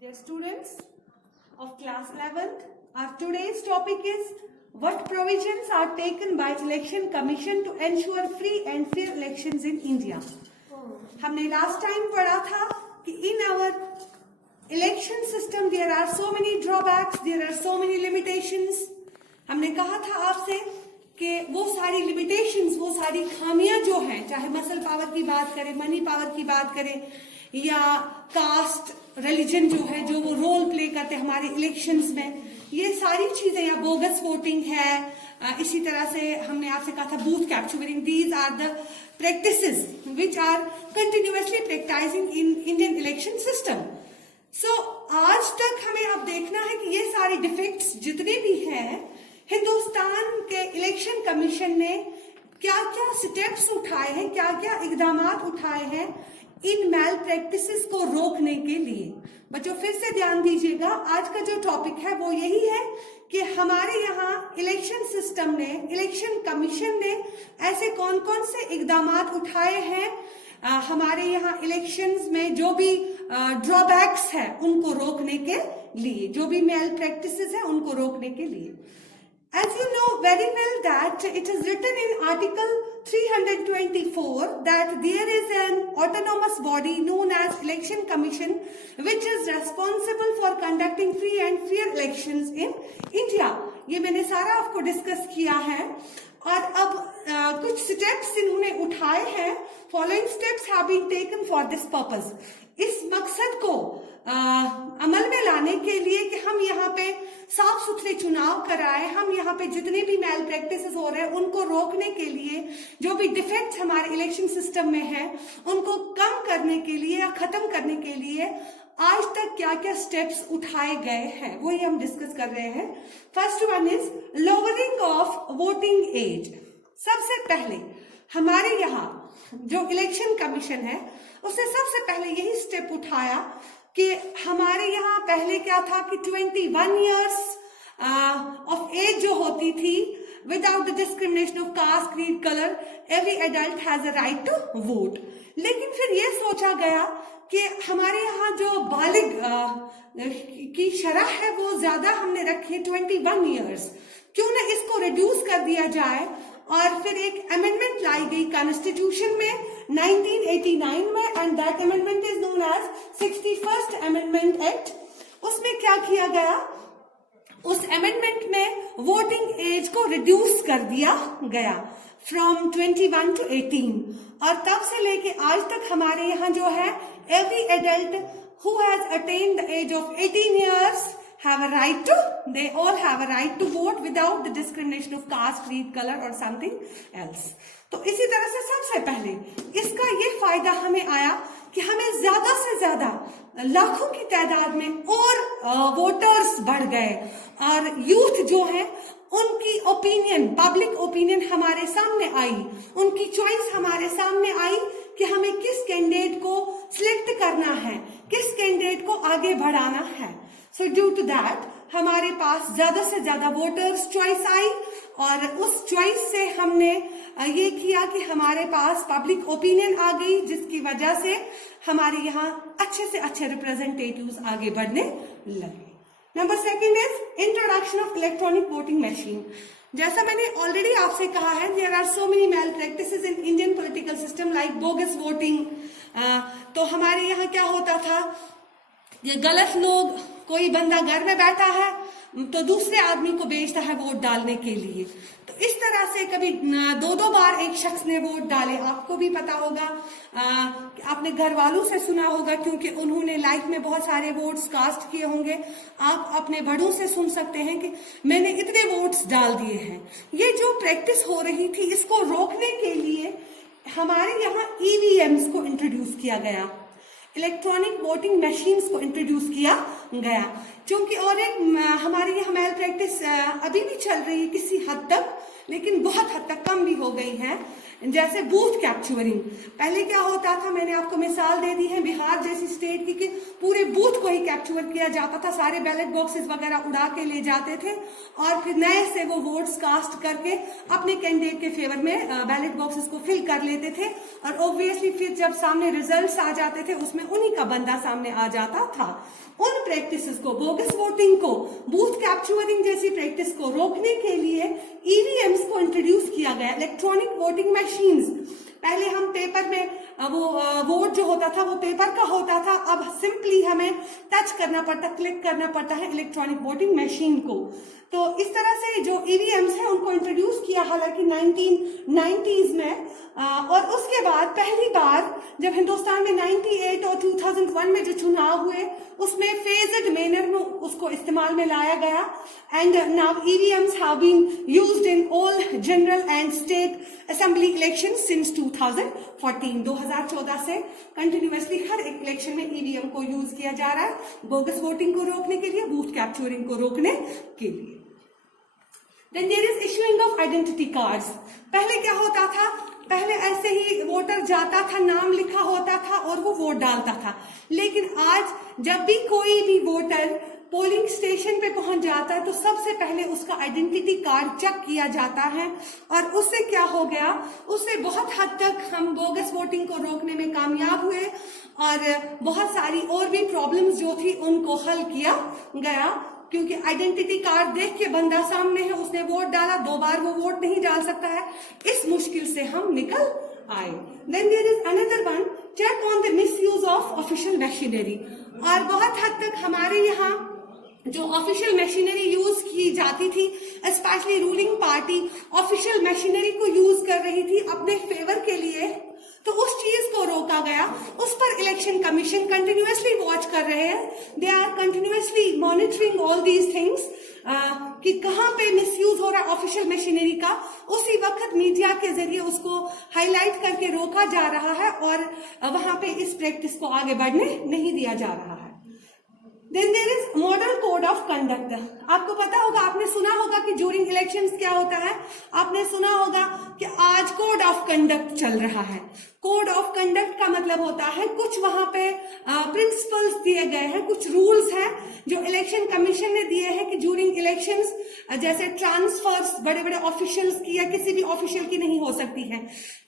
Dear students of class 11th, our today's topic is what provisions are taken by Election Commission to ensure free and fair elections in India. हमने last time पढ़ा था कि in our election system there are so many drawbacks, there are so many limitations. हमने कहा था आपसे कि वो सारी limitations, वो सारी खामियां जो हैं, चाहे मसल पावर की बात करें, मनी पावर की बात करें या कास्ट रिलीजन जो है जो वो रोल प्ले करते हैं हमारे इलेक्शंस में, ये सारी चीजें या बोगस वोटिंग है, इसी तरह से हमने आपसे कहा था booth capturing, these are the practices which are continuously practising in Indian election system. So आज तक हमें अब देखना है कि ये सारे डिफेक्ट्स जितने भी हैं, हिंदुस्तान के इलेक्शन कमीशन ने क्या क्या स्टेप्स उठाए हैं, क्या क्या इकदाम उठाए हैं इन मैल प्रैक्टिसेस को रोकने के लिए. बच्चों फिर से ध्यान दीजिएगा, आज का जो टॉपिक है वो यही है कि हमारे यहाँ इलेक्शन सिस्टम ने, इलेक्शन कमीशन ने ऐसे कौन कौन से इकदाम उठाए हैं हमारे यहाँ इलेक्शंस में जो भी ड्रॉबैक्स है उनको रोकने के लिए, जो भी मैल प्रैक्टिसेस है उनको रोकने के लिए. As you know very well that it is written in Article 324 that there is an autonomous body known as Election Commission which is responsible for conducting free and fair elections in India. ये मैंने सारा आपको discuss किया है और अब कुछ steps इन्होंने उठाए हैं. Following steps have been taken for this purpose. इस मकसद को अमल में लाने के लिए कि हम यहाँ पे साफ सुथरे चुनाव कराए, हम यहाँ पे जितने भी मैल प्रैक्टिसेस हो रहे हैं उनको रोकने के लिए, जो भी डिफेक्ट्स हमारे इलेक्शन सिस्टम में है उनको कम करने के लिए या खत्म करने के लिए आज तक क्या क्या स्टेप्स उठाए गए हैं वही हम डिस्कस कर रहे हैं. First one is lowering of voting age. सबसे पहले हमारे यहाँ जो इलेक्शन कमीशन है उसने सबसे पहले यही स्टेप उठाया कि हमारे यहाँ पहले क्या था कि 21 years ऑफ एज जो होती थी, without the discrimination of caste, creed, colour, every adult has a right to vote. लेकिन फिर ये सोचा गया कि हमारे यहाँ जो बालिग की शरह है वो ज्यादा हमने रखी है 21 years, क्यों ना इसको रिड्यूस कर दिया जाए. और फिर एक अमेंडमेंट लाई गई कॉन्स्टिट्यूशन में 1989 में and that amendment is known as 61st amendment act. उसमें क्या किया गया, उस अमेंडमेंट में वोटिंग एज को रिड्यूस कर दिया गया फ्रॉम 21 to 18. और तब से लेके आज तक हमारे यहाँ जो है every adult who has attend the age of 18 years have a right to, they all have a right to vote without the discrimination of caste, creed, color or something else. तो इसी तरह से सबसे पहले इसका ये फायदा हमें आया कि हमें ज्यादा से ज्यादा लाखों की तादाद में और वोटर्स बढ़ गए और यूथ जो है उनकी ओपिनियन, पब्लिक ओपिनियन हमारे सामने आई, उनकी चॉइस हमारे सामने आई कि हमें किस कैंडिडेट को सिलेक्ट करना है, किस कैंडिडेट को आगे बढ़ाना है. सो ड्यू टू दैट हमारे पास ज्यादा से ज्यादा वोटर्स चॉइस आई और उस चॉइस से हमने ये किया कि हमारे पास पब्लिक ओपिनियन आ गई, जिसकी वजह से हमारे यहाँ अच्छे से अच्छे रिप्रेजेंटेटिव्स आगे बढ़ने लगे. Number second is introduction of electronic voting machine. जैसा मैंने ऑलरेडी आपसे कहा है, there are so many malpractices in Indian political system like bogus voting. तो हमारे यहाँ क्या होता था, ये गलत लोग, कोई बंदा घर में बैठा है तो दूसरे आदमी को भेजता है वोट डालने के लिए. तो इस तरह से कभी दो बार एक शख्स ने वोट डाले. आपको भी पता होगा, आपने घर वालों से सुना होगा क्योंकि उन्होंने लाइफ में बहुत सारे वोट्स कास्ट किए होंगे. आप अपने बड़ों से सुन सकते हैं कि मैंने इतने वोट्स डाल दिए हैं. ये जो प्रैक्टिस हो रही थी इसको रोकने के लिए हमारे यहाँ ईवीएम्स को इंट्रोड्यूस किया गया, इलेक्ट्रॉनिक वोटिंग मशीन्स को इंट्रोड्यूस किया गया. क्योंकि और एक हमारे यहाँ मैल प्रैक्टिस अभी भी चल रही है किसी हद तक, लेकिन बहुत हद तक कम भी हो गई है. जैसे बूथ कैप्चरिंग। पहले क्या होता था, मैंने आपको मिसाल दे दी है बिहार जैसी स्टेट की, कि पूरे बूथ को ही कैप्चर किया जाता था, सारे बैलेट बॉक्सेस वगैरह उड़ा के ले जाते थे और फिर नए से वो वोट्स कास्ट करके अपने कैंडिडेट के फेवर में बैलेट बॉक्सेस को फिल कर लेते थे। और ऑब्वियसली फिर जब सामने रिजल्ट्स आ जाते थे उसमें उन्हीं का बंदा सामने आ जाता था। उन प्रैक्टिसेस को, बोगस वोटिंग को, बूथ कैप्चरिंग जैसी प्रैक्टिस को रोकने के लिए ईवीएम्स को इंट्रोड्यूस किया गया, इलेक्ट्रॉनिक वोटिंग मशीन्स। पहले हम पेपर में वो वोट जो होता था वो पेपर का होता था, अब सिंपली हमें टच करना पड़ता, क्लिक करना पड़ता है इलेक्ट्रॉनिक वोटिंग मशीन को। तो इस तरह से जो ईवीएम्स है उनको इंट्रोड्यूस किया हालांकि 1990s में, और उसके बाद पहली बार जब हिंदुस्तान में 98 और 2001 में जो चुनाव हुए उसमें फेज्ड मैनर में उसको इस्तेमाल में लाया गया। And now EVMs have been used in all general and state assembly election since 2014। 2014 से कंटिन्यूअसली हर एक इलेक्शन में ईवीएम को यूज किया जा रहा है, बोगस वोटिंग को रोकने के लिए, बूथ कैप्चरिंग को रोकने के लिए। Then there is issuing of identity cards. पहले क्या होता था, पहले ऐसे ही वोटर जाता था, नाम लिखा होता था और वो वोट डालता था। लेकिन आज जब भी कोई भी वोटर पोलिंग स्टेशन पे पहुंच जाता है तो सबसे पहले उसका आइडेंटिटी कार्ड चेक किया जाता है। और उससे क्या हो गया, उससे बहुत हद तक हम बोगस वोटिंग को रोकने में कामयाब हुए और बहुत सारी और भी प्रॉब्लम्स जो थी उनको हल किया गया, क्योंकि आइडेंटिटी कार्ड देख के बंदा सामने है, उसने वोट डाला, 2 बार वो वोट नहीं डाल सकता है। इस मुश्किल से हम निकल आए। Then there is another one, check on the misuse of official machinery. और बहुत हद तक हमारे यहाँ जो ऑफिशियल मशीनरी यूज की जाती थी, specially ruling party official machinery को यूज कर रही थी अपने फेवर के लिए, तो उस चीज को रोका गया। उस पर इलेक्शन कमीशन कंटिन्यूअसली वॉच कर रहे हैं, they are continuously monitoring all these things कि कहाँ पे मिसयूज हो रहा है ऑफिशियल मशीनरी का। उसी वक्त मीडिया के जरिए उसको हाईलाइट करके रोका जा रहा है और वहां पे इस प्रैक्टिस को आगे बढ़ने नहीं दिया जा रहा है। Then there is model code of conduct. आपको पता होगा, आपने सुना होगा कि ड्यूरिंग इलेक्शंस क्या होता है, आपने सुना होगा कि आज कोड ऑफ कंडक्ट चल रहा है। कोड ऑफ कंडक्ट का मतलब होता है कुछ वहां पे प्रिंसिपल्स दिए गए हैं, कुछ रूल्स हैं जो इलेक्शन कमीशन ने दिए हैं कि ड्यूरिंग इलेक्शंस जैसे ट्रांसफर्स बड़े बड़े ऑफिशियल्स की या किसी भी ऑफिशियल की नहीं हो सकती है,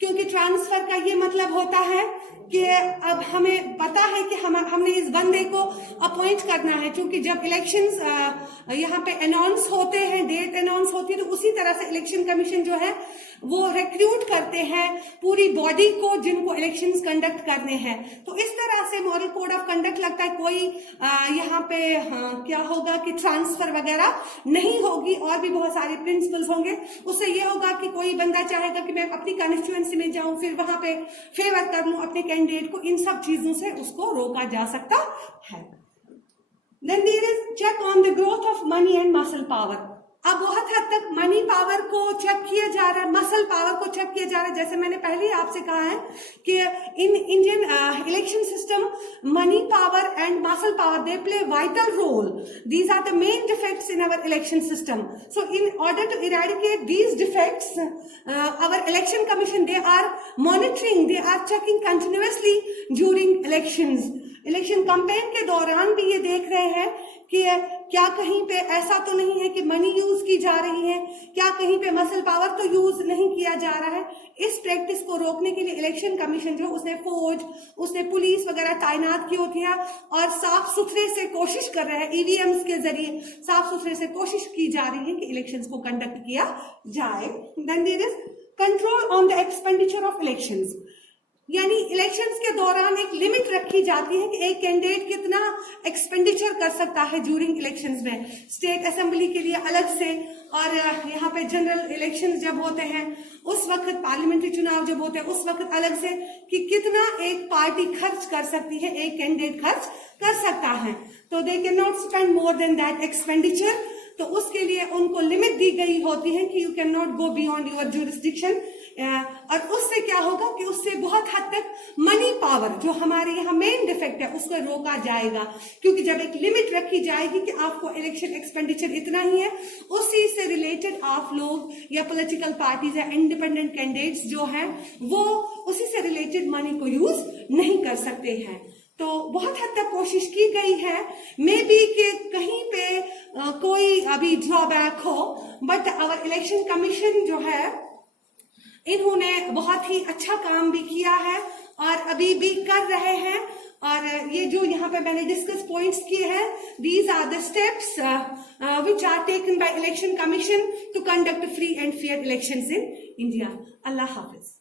क्योंकि ट्रांसफर का ये मतलब होता है कि अब हमें पता है कि हमने इस बंदे को अपॉइंट करना है, क्योंकि जब इलेक्शंस यहाँ पे अनाउंस होते हैं, डेट अनाउंस होती है, तो उसी तरह से इलेक्शन कमीशन जो है वो रिक्रूट करते हैं पूरी बॉडी को जिनको इलेक्शंस कंडक्ट करने हैं। तो इस तरह से मॉडल कोड ऑफ कंडक्ट लगता है कोई यहाँ पे क्या होगा कि ट्रांसफर वगैरह नहीं होगी और भी बहुत सारे प्रिंसिपल्स होंगे। उससे ये होगा कि कोई बंदा चाहेगा कि मैं अपनी कॉन्स्टिट्यूएंसी में जाऊं, फिर वहां पे फेवर कर लूं अपने कैंडिडेट को, इन सब चीजों से उसको रोका जा सकता है। Then there is check on the growth of money and muscle power. अब बहुत हद तक मनी पावर को चेक किया जा रहा है, मसल पावर को चेक किया जा रहा है। जैसे मैंने पहले ही आपसे कहा है कि in Indian election system money power and muscle power they play vital role. These are the main defects in our election system. So in order to eradicate these defects our election commission they are monitoring, they are checking continuously during elections. Election campaign के दौरान भी ये देख रहे हैं कि क्या कहीं पे ऐसा तो नहीं है कि मनी यूज की जा रही है, क्या कहीं पे मसल पावर तो यूज नहीं किया जा रहा है। इस प्रैक्टिस को रोकने के लिए इलेक्शन कमीशन जो उसने फौज, उसने पुलिस वगैरह तैनात की होती है और साफ सुथरे से कोशिश कर रहे हैं, ईवीएम्स के जरिए साफ सुथरे से कोशिश की जा रही है कि इलेक्शंस को कंडक्ट किया जाए। Then there is control on the expenditure of elections, यानी इलेक्शंस के दौरान एक लिमिट रखी जाती है कि एक कैंडिडेट कितना एक्सपेंडिचर कर सकता है ड्यूरिंग इलेक्शंस में, स्टेट असेंबली के लिए अलग से और यहाँ पे जनरल इलेक्शंस जब होते हैं उस वक्त, पार्लियामेंट्री चुनाव जब होते हैं उस वक्त अलग से, कि कितना एक पार्टी खर्च कर सकती है, एक कैंडिडेट खर्च कर सकता है। तो they can not spend more than that expenditure. तो उसके लिए उनको लिमिट दी गई होती है कि you can not go beyond your jurisdiction, और उससे क्या होगा कि उससे बहुत हद तक मनी पावर, जो हमारे यहाँ मेन डिफेक्ट है, उसको रोका जाएगा। क्योंकि जब एक लिमिट रखी जाएगी कि आपको इलेक्शन एक्सपेंडिचर इतना ही है, उसी से रिलेटेड आप लोग या पॉलिटिकल पार्टीज या इंडिपेंडेंट कैंडिडेट्स जो हैं वो उसी से रिलेटेड मनी को यूज नहीं कर सकते हैं। तो बहुत हद तक कोशिश की गई है, मे बी कि कहीं पे कोई अभी ड्रॉबैक हो, बट आवर इलेक्शन कमीशन जो है इन्होंने बहुत ही अच्छा काम भी किया है और अभी भी कर रहे हैं। और ये जो यहाँ पे मैंने डिस्कस पॉइंट्स किए हैं, these are the steps which are taken by election commission to conduct free and fair elections in India. अल्लाह हाफिज।